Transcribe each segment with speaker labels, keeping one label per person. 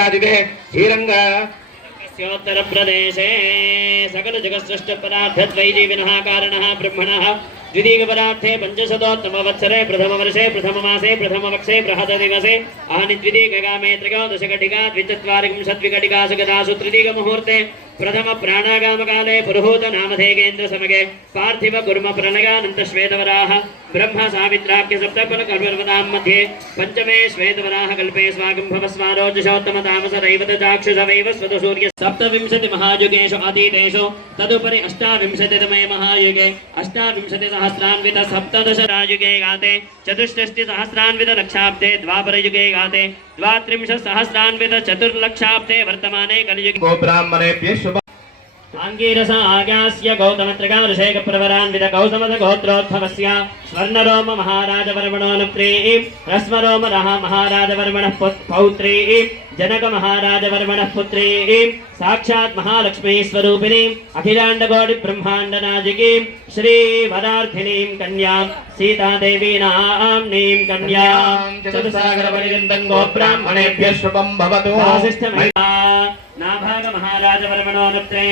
Speaker 1: विराजते। श्रीरंग उत्तर
Speaker 2: प्रदेश सकल जगत्सृष्ट पदार्थद्वैजीविनः कारणः, ब्रह्मणः। द्वितीयपदार्थे पञ्चशतोत्तमवत्सरे, प्रथमवर्षे, प्रथममासे प्रथमवक्षे प्रहतदिवसे मेत्रिका द्वितीयगामे त्रयोदशघटिका द्विचत्वारिंशद्विघटिकासु तृतीय मुहूर्ते प्रथमप्राणागामकाले पुरुहूतनामधेयेन्द्रसमगे सप्तपल कर्वर्वदाम मध्ये पंचमे श्वेतवरा कल्पे स्वागं भवस्मारोजशोत्तमतामसरैवतचाक्षुषवैव स्वतसूर्य सप्तविंशतिमहायुगेषु अतीतेषु, तदुपरि अष्टाविंशतितमे महायुगे अष्टाविंशतिसहस्रान्वितसप्तदशरायुगे गाते चतुष्षष्टिसहस्रान्वितलक्षाब्दे द्वापरयुगे गाते द्वात्रिंशत् सहस्रान्वित चतुर्लक्षाब्दे वर्तमाने कलियुगे
Speaker 1: ఆంగీరస ఆగాస్య
Speaker 2: గౌతమత్రిగా ఋషేక ప్రవరాన్విత కౌసమద గోత్రోద్భవస్య స్వర్ణరోమ మహారాజవర్మణోనుప్రీ హ్రస్వరోమ రహ మహారాజవర్మణ పౌత్రీ జనక మహారాజవర్మణ పుత్రీ సాక్షాత్ మహాలక్ష్మీ స్వరూపిణీ అఖిలాండగోడి బ్రహ్మాండనాజికీ శ్రీ వరార్థినీం కన్యా సీతాదేవీ నామ్నీం కన్యా చతుసాగర పరిగంధం
Speaker 1: గోబ్రాహ్మణేభ్య శుభం భవతు
Speaker 2: नाभाग महाराजवर्मणोऽनुत्रे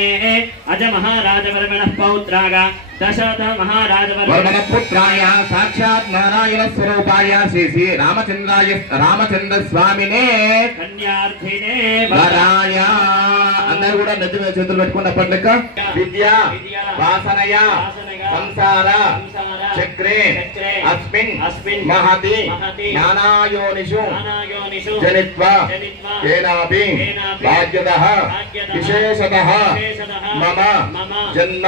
Speaker 2: अज महाराजवर्मणः पौत्राग दशरथ महाराजवर्मणः
Speaker 1: వర్మణపుత్రాయ సాక్షాత్ నారాయణ స్వరూపాయ శ్రీ శ్రీ రామచంద్రాయ రామచంద్ర స్వామినే
Speaker 2: कन्यार्थिने
Speaker 1: వరాయ అందరూ కూడా నెత్తి మీద చేతులు పెట్టుకున్నప్పటి లెక్క విద్య వాసనయ संसार चक्रे
Speaker 2: अस्मिन्
Speaker 1: अस्मिन्
Speaker 2: महति नानायोनिषु जनित्वा केनापि भाग्यतः विशेषतः मम जन्म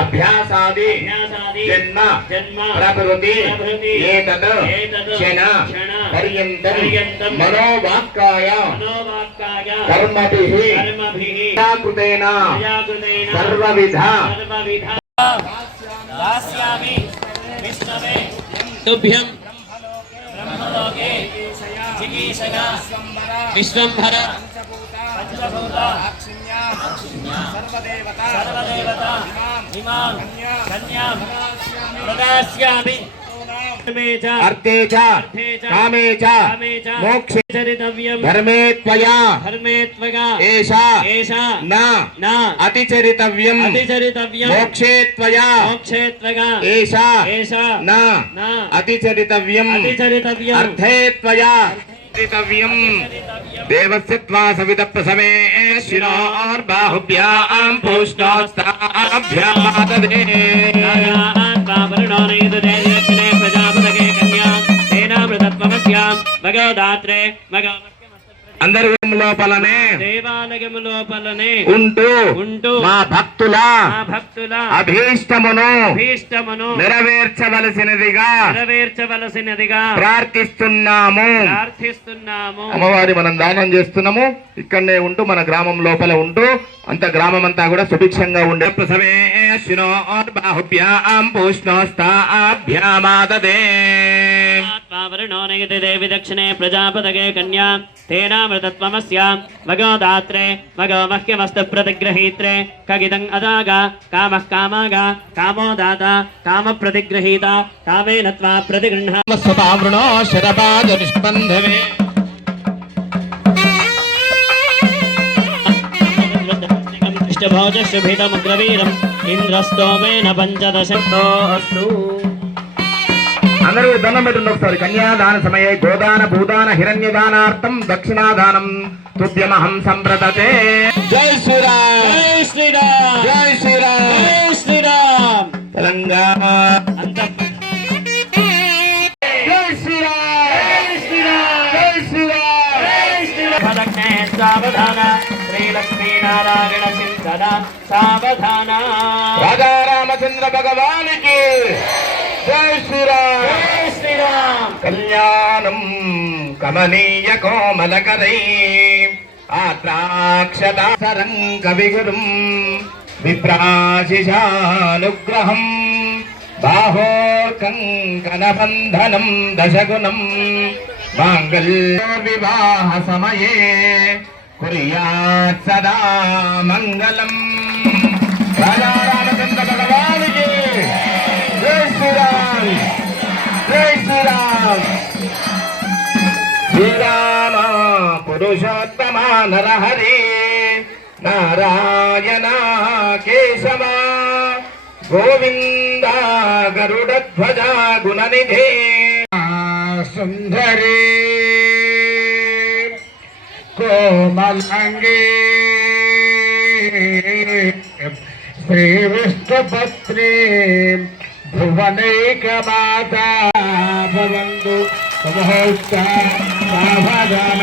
Speaker 2: अभ्यासादि जन्म प्रभृति
Speaker 1: एतत्
Speaker 2: क्षण पर्यन्तं मनोवाक्काय कर्मभिः कृतेन सर्वविध। దాస్యామి విష్ణవే తుభ్యం బ్రహ్మలోకే జిగీషయ విశ్వంభర పంచభూత సర్వదేవత సర్వదేవత ఇమాం
Speaker 1: కన్యాం ప్రదాస్యామి
Speaker 2: अर्थे च कामे च
Speaker 1: मोक्षे
Speaker 2: चरितव्यम्
Speaker 1: धर्मे त्वया
Speaker 2: धर्मे त्वया
Speaker 1: एषा
Speaker 2: एषा
Speaker 1: न
Speaker 2: न
Speaker 1: अतिचरितव्यम्
Speaker 2: अतिचरितव्यम्
Speaker 1: मोक्षे त्वया
Speaker 2: मोक्षे त्वया एषा
Speaker 1: एषा
Speaker 2: न
Speaker 1: न
Speaker 2: अतिचरितव्यम्
Speaker 1: अतिचरितव्यम् अर्थे
Speaker 2: त्वया देवस्यत्वा सवितप्रसमे शिरोर्बाहुभ्यां पूष्णोस्ताभ्यां ददे
Speaker 1: అందరి లోపలనే
Speaker 2: దేవాలయం లోపలనే
Speaker 1: ఉంటూ
Speaker 2: ఉంటూ
Speaker 1: మా భక్తుల
Speaker 2: మా భక్తుల
Speaker 1: అభీష్టమును
Speaker 2: అభీష్టమును
Speaker 1: నెరవేర్చవలసినదిగా
Speaker 2: నెరవేర్చవలసినదిగా
Speaker 1: ప్రార్థిస్తున్నాము.
Speaker 2: ప్రార్థిస్తున్నాము.
Speaker 1: అమ్మవారి మనం దానం చేస్తున్నాము. ఇక్కడనే ఉంటూ మన గ్రామం లోపల ఉంటూ అంత గ్రామం అంతా కూడా సుభిక్షంగా ఉండే. ప్రసవే.
Speaker 2: श्नोर्बाहुभ्याम्पूष्णोस्ताभ्यामाददे वर्णो नयति देवि दक्षिणे प्रजापदगे कन्या तेनामृतत्वमस्य मगो भगव मह्यमस्तु प्रतिगृहीत्रे खगिदं अदाग कामो दाता कामप्रतिगृहीता कामेन
Speaker 1: त्वा प्रतिगृह्णामस्वतावृणो शरपादनिष्बन्धवे
Speaker 2: भोजशुभितमग्रवीरम् ఇంద్రస్తోమేన పంచదశతో అస్తు.
Speaker 1: అందరూ దండం పెట్టండి ఒకసారి. కన్యాదాన సమయే గోదాన భూదాన హిరణ్యదానార్థం దక్షిణాదానం తుభ్యమహం సంప్రదతే. జై శ్రీరామ్.
Speaker 2: జై శ్రీరామ్.
Speaker 1: జై శ్రీరామ్.
Speaker 2: జై శ్రీరామ్.
Speaker 1: తెలంగాణ.
Speaker 2: అంత.
Speaker 1: జై శ్రీరామ్. జై శ్రీరామ్. జై శ్రీరామ్.
Speaker 2: ఫలజ్ఞే సావధాన శ్రీలక్ష్మీనారాయణ చింతన సావధాన
Speaker 1: రాజా రామచంద్ర భగవానికి జై శ్రీరామ్
Speaker 2: జై శ్రీరామ్
Speaker 1: కళ్యాణం కమనీయ కోమలకరై ఆత్రాక్షదాసరం కవిగురుం విప్రాశిషానుగ్రహం బాహోర్కంకణబంధనం దశగుణం మాంగళ్య వివాహ సమయే కుర్యాత్ సదా మంగళం. రాజా రామచంద్ర భగవానికి జై శ్రీరామ్. జై శ్రీరామ్. శ్రీరామ పురుషోత్తమా నరహరి నారాయణ కేశవ. గోవింద గరుడధ్వజ గుణనిధి. సుందరి కోమలంగే శ్రీ విష్ణుపత్రే భువనైకమాత భవంతు సమహోత్త సావధాన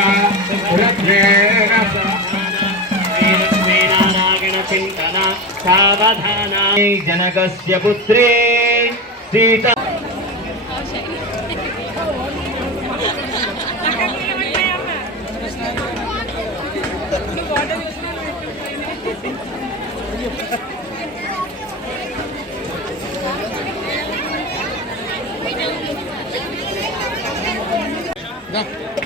Speaker 2: చింతన సావధాన
Speaker 1: జనకస్య పుత్రే సీత 嗯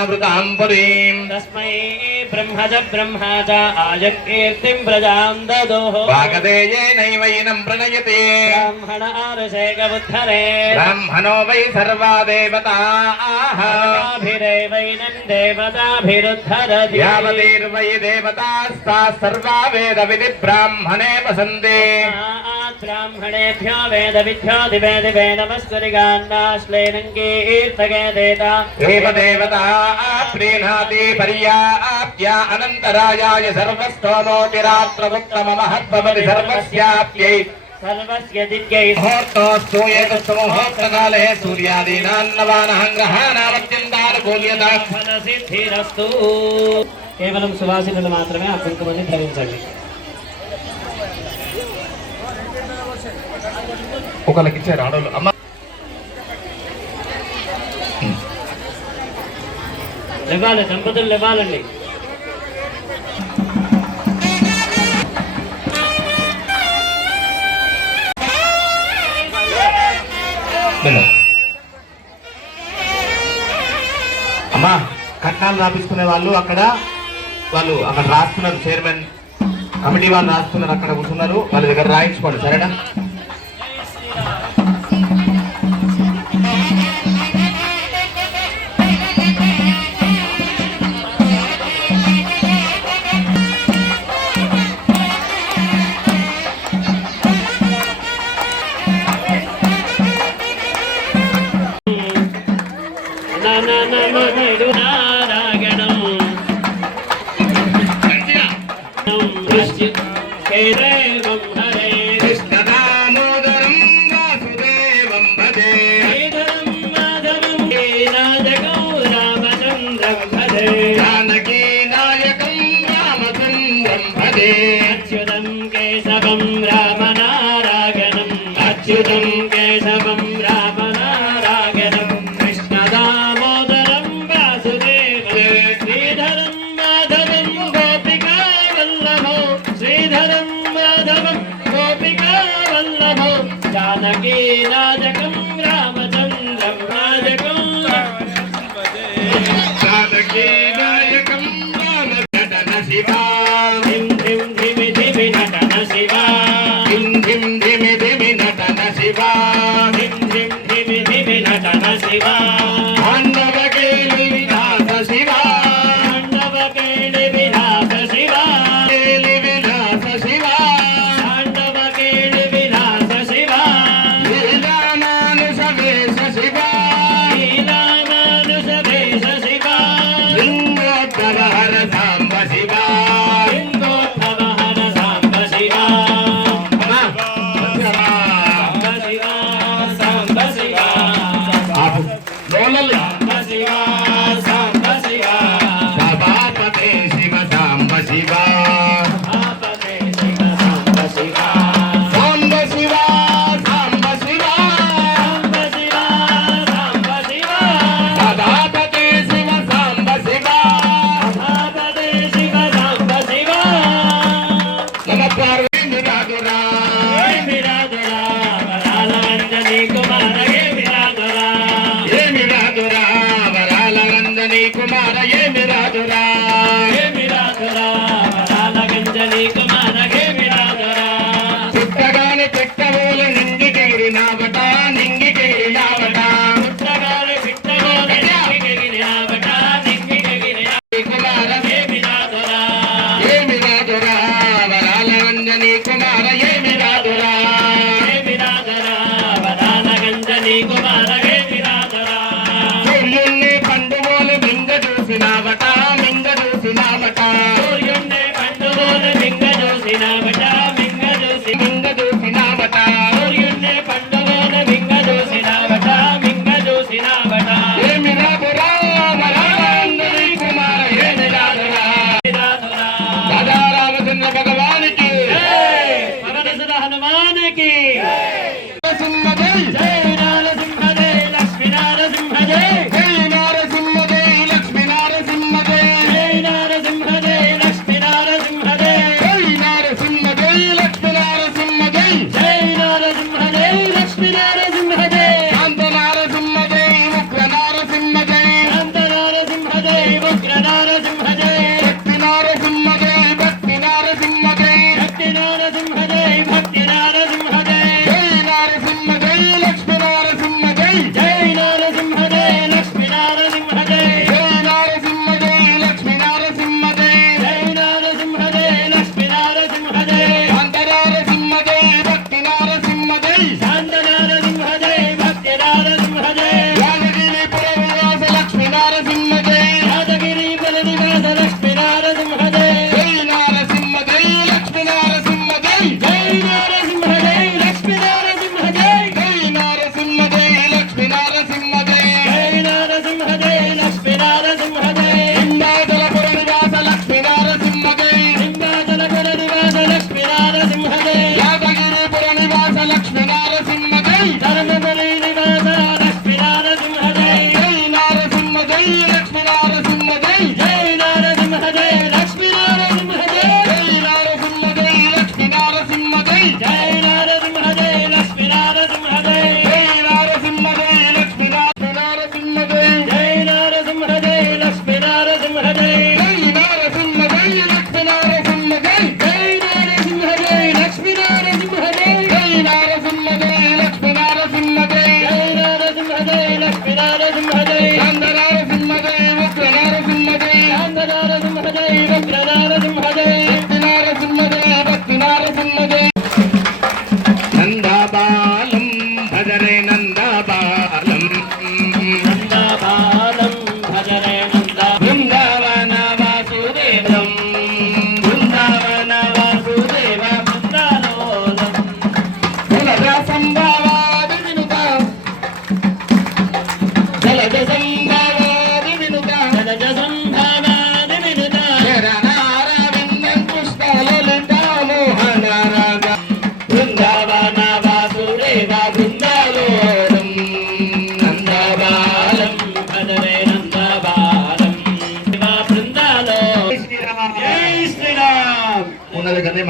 Speaker 1: పురీం
Speaker 2: తస్మై బ్రహ్మ చ బ్రహ్మ చ ఆయకీర్తిం ప్రజాం దదోః
Speaker 1: వాగదేయేనైవైనం ప్రణయతే
Speaker 2: బ్రాహ్మణ ఆరుషేకబుద్ధరే
Speaker 1: బ్రాహ్మణో వై సర్వా దేవతాః
Speaker 2: దేవతాభిరేవైనం దేవతాభిరుద్ధరతి
Speaker 1: యావతీర్వై దేవతాస్తా సర్వా వేద విధి బ్రాహ్మణే
Speaker 2: దేతా
Speaker 1: దేవ దేవతా ప్రీణాతి పర్యాప్య అనంతరాయాయ సర్వస్తోమోతిరాత్రముత్తమ మహత్వమతి సర్వస్యాప్యై
Speaker 2: సర్వస్య దివ్యై
Speaker 1: ముహూర్తోస్తు ఏకస్సు ముహూర్తకాలే సూర్యాదీనాన్నవానహం గ్రహానామత్యంతానుకూల్యత
Speaker 2: ఫలసిద్ధిరస్తు కేవలం సువాసినులు మాత్రమే ఆ కుంకుమని ధరించండి।
Speaker 1: ఒకళ్ళకి ఇచ్చారు ఆడోళ్ళు. అమ్మ.
Speaker 2: ఇవ్వాలి దంపతులు ఇవ్వాలండి
Speaker 1: వెళ్ళు. అమ్మా కట్నాలు రాపించుకునే వాళ్ళు అక్కడ వాళ్ళు అక్కడ రాస్తున్నారు చైర్మన్ కమిటీ వాళ్ళు రాస్తున్నారు అక్కడ కూర్చున్నారు. వాళ్ళ దగ్గర రాయించుకోండి సరేనా?
Speaker 2: Christian,
Speaker 1: Kerala.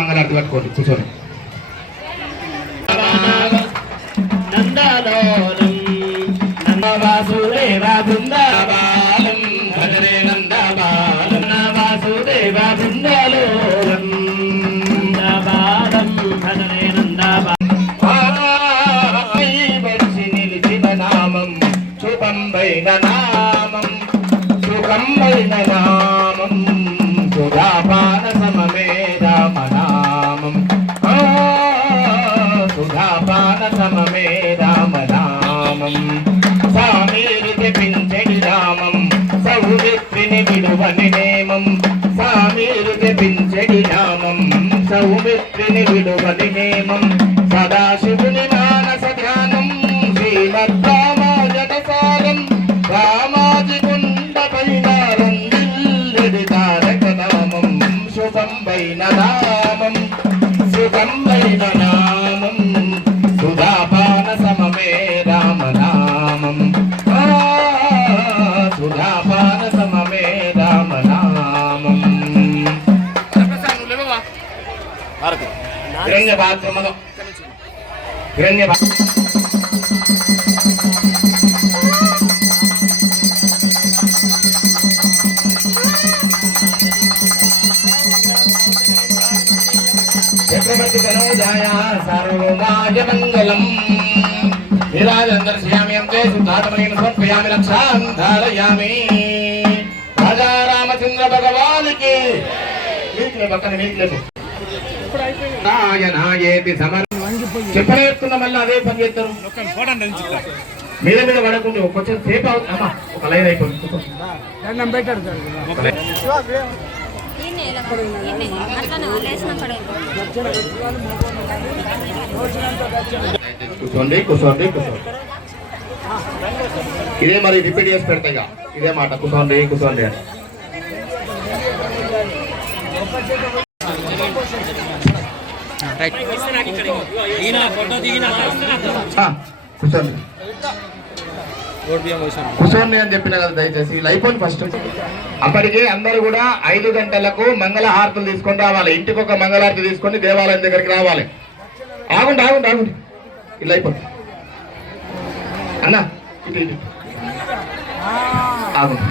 Speaker 1: తెలంగాణ అడ్డు పెట్టుకోండి కూర్చోండి. సామీరికి పించడి నామం సౌమిత్రిని విడువని నేమం. సామీరికి పించడి నామం సౌమిత్రిని విడువని నేమం. సదాశివ హిరణ్య పాత్రమును హిరణ్య చక్రవర్తి తనోజాయ సర్వమాజమంగళం నీరాజం దర్శయామి అంతే సుధాతమైన సమర్పయామి లక్షాం ధారయామి రాజా రామచంద్ర భగవానికి. మీకు పక్కన మీకు నాయనాయేతి సమర్ చెప్పలేస్తున్న మళ్ళీ అదే పని చేస్తారు. మీద మీద పడకుండా కొంచెం సేపు అవుతుంది అమ్మా ఒక లైన్ అయిపోయింది కూర్చో. కూర్చోండి కూర్చోండి కూర్చోండి. ఇదే మరి రిపీట్ చేసి పెడతాయి ఇదే మాట కూర్చోండి కూర్చోండి అని. రైట్ కూర్చోండి. కూర్చోండి అని చెప్పిన కదా దయచేసి. ఇలా అయిపోయింది ఫస్ట్ అప్పటికి అందరూ కూడా ఐదు గంటలకు మంగళ హారతులు తీసుకొని రావాలి. ఇంటికి ఒక మంగళహారతి తీసుకొని దేవాలయం దగ్గరికి రావాలి. ఆగుండి ఆగుండి ఆగుండి. ఇలా అయిపోతుంది అన్నా ఇటు ఇటు. ఆగుండి.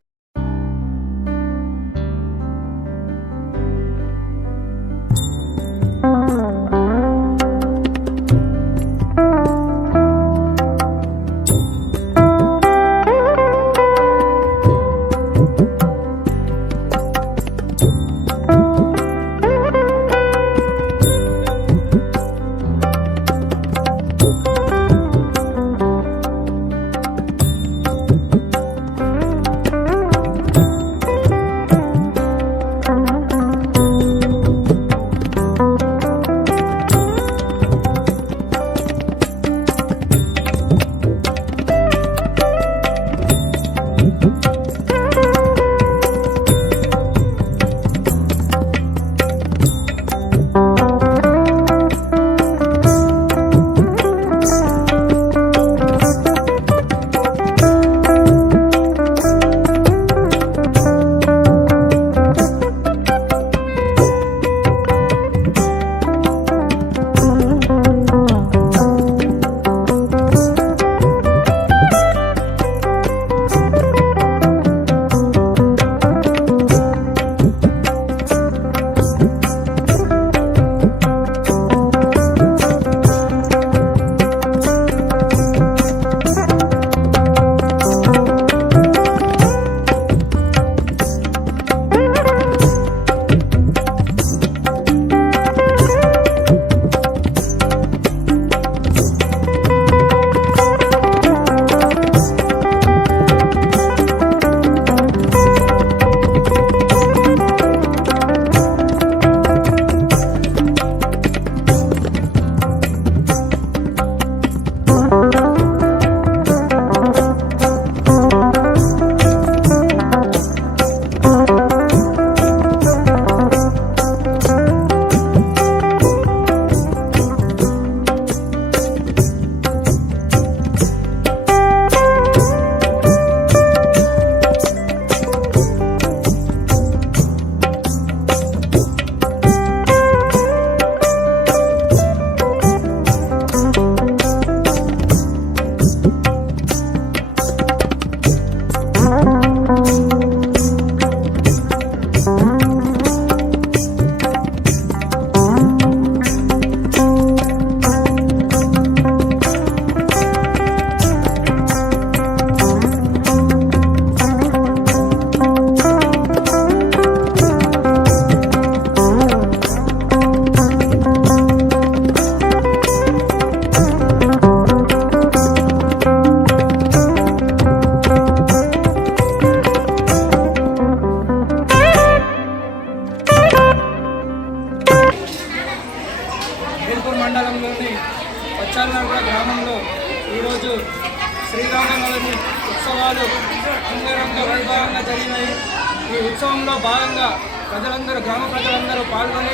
Speaker 3: గ్రామ ప్రజలందరూ పాల్గొని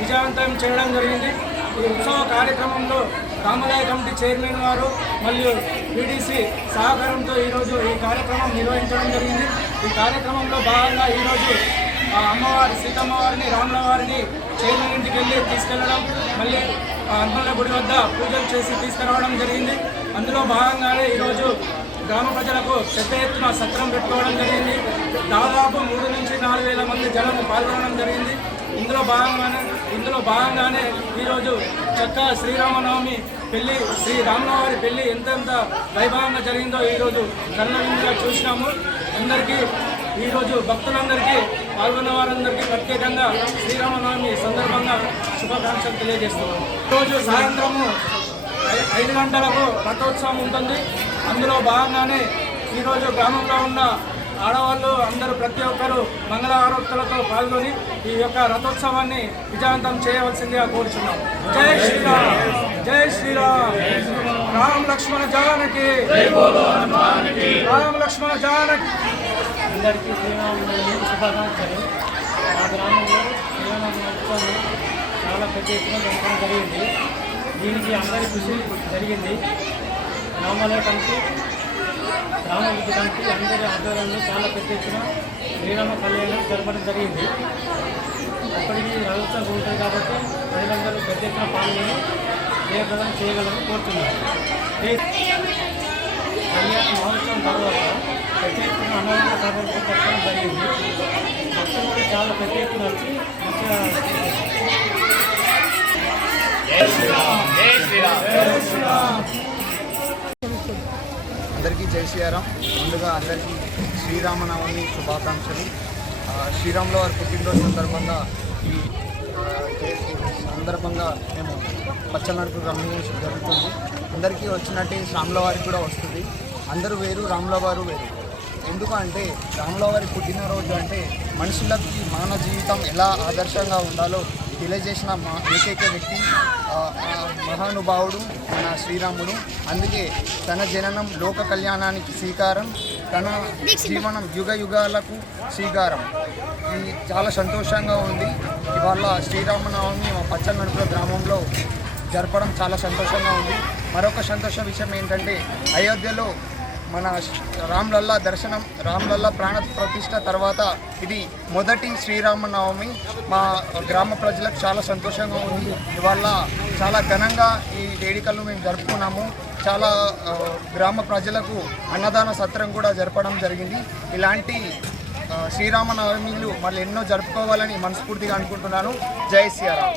Speaker 3: విజయవంతం చేయడం జరిగింది. ఈ ఉత్సవ కార్యక్రమంలో రామదాయ కమిటీ చైర్మన్ వారు మరియు బీడీసీ సహకారంతో ఈరోజు ఈ కార్యక్రమం నిర్వహించడం జరిగింది. ఈ కార్యక్రమంలో భాగంగా ఈరోజు అమ్మవారి సీతమ్మవారిని రాముల వారిని చైర్మన్ ఇంటికి వెళ్ళి తీసుకెళ్ళడం మళ్ళీ ఆ గుడి వద్ద పూజలు చేసి తీసుకురావడం జరిగింది. అందులో భాగంగానే ఈరోజు గ్రామ ప్రజలకు పెద్ద ఎత్తున సత్రం పెట్టుకోవడం జరిగింది. దాదాపు మూడు నుంచి నాలుగు వేల మంది జనం పాల్గొనడం జరిగింది. ఇందులో భాగంగానే ఇందులో భాగంగానే ఈరోజు చక్క శ్రీరామనవమి పెళ్ళి శ్రీ రామనవారి పెళ్ళి ఎంతెంత వైభవంగా జరిగిందో ఈరోజు కళ్ళ చూసినాము. అందరికీ ఈరోజు భక్తులందరికీ పాల్గొన్న వారందరికీ ప్రత్యేకంగా శ్రీరామనవమి సందర్భంగా శుభాకాంక్షలు తెలియజేస్తున్నాము. ఈరోజు సాయంత్రము ఐదు గంటలకు రథోత్సవం ఉంటుంది. అందులో భాగంగానే ఈరోజు గ్రామంలో ఉన్న ఆడవాళ్ళు అందరూ ప్రతి ఒక్కరూ మంగళ ఆరోగ్యాలతో పాల్గొని ఈ యొక్క రథోత్సవాన్ని విజయవంతం చేయవలసిందిగా కోరుచున్నాం. జై శ్రీరామ్! జై శ్రీరామ్! రామ్ లక్ష్మణ జానకి! రామ్ లక్ష్మణ జానకి!
Speaker 4: అందరికీ శ్రీరామనవమి శుభాకాంక్షలు. మా గ్రామంలో శ్రీరామనవమి చాలా పెద్ద ఎత్తున జరిగింది. దీనికి అందరి కృషి జరిగింది. గ్రామాల కమిటీ గ్రామ అభివృద్ధి కమిటీ అందరి ఆధ్వర్యంలో చాలా పెద్ద ఎత్తున శ్రీరామ కళ్యాణం జరపడం జరిగింది. అప్పటికి రథోత్సవం ఉంటుంది కాబట్టి ప్రజలందరూ పెద్ద ఎత్తున పాల్గొని జయప్రదం చేయగలని కోరుతున్నారు జై కళ్యాణ మహోత్సవం తర్వాత పెద్ద ఎత్తున అన్నదాన కార్యక్రమం పెట్టడం జరిగింది. భక్తులు చాలా పెద్ద ఎత్తున వచ్చి మంచిగా
Speaker 5: అందరికీ జై శ్రీరామ్. ముందుగా అందరికీ శ్రీరామనవమి శుభాకాంక్షలు. ఆ, శ్రీరాముల వారి పుట్టినరోజు సందర్భంగా ఈ సందర్భంగా మేము పచ్చనడుపు రమణీయం జరుగుతుంది. అందరికీ వచ్చినట్టే రాముల వారికి కూడా వస్తుంది. అందరూ వేరు రాముల వారు వేరు. ఎందుకు అంటే రాముల వారి పుట్టినరోజు అంటే మనుషులకి మానవ జీవితం ఎలా ఆదర్శంగా ఉండాలో తెలియజేసిన మా ఏకైక వ్యక్తి మహానుభావుడు మన శ్రీరాముడు. అందుకే తన జననం లోక కళ్యాణానికి శ్రీకారం తన జీవనం యుగ యుగాలకు శ్రీకారం. ఇది చాలా సంతోషంగా ఉంది. ఇవాళ శ్రీరామనవమి మా పచ్చనడుపుల గ్రామంలో జరపడం చాలా సంతోషంగా ఉంది. మరొక సంతోష విషయం ఏంటంటే అయోధ్యలో మన రామ్లల్లా దర్శనం రామ్లల్లా ప్రాణ ప్రతిష్ట తర్వాత ఇది మొదటి శ్రీరామనవమి. మా గ్రామ ప్రజలకు చాలా సంతోషంగా ఉంది. ఇవాళ చాలా ఘనంగా ఈ వేడుకలు మేము జరుపుకున్నాము. చాలా గ్రామ ప్రజలకు అన్నదాన సత్రం కూడా జరపడం జరిగింది. ఇలాంటి శ్రీరామనవమిలు మళ్ళీ ఎన్నో జరుపుకోవాలని మనస్ఫూర్తిగా అనుకుంటున్నాను. జై శ్రీరామ్.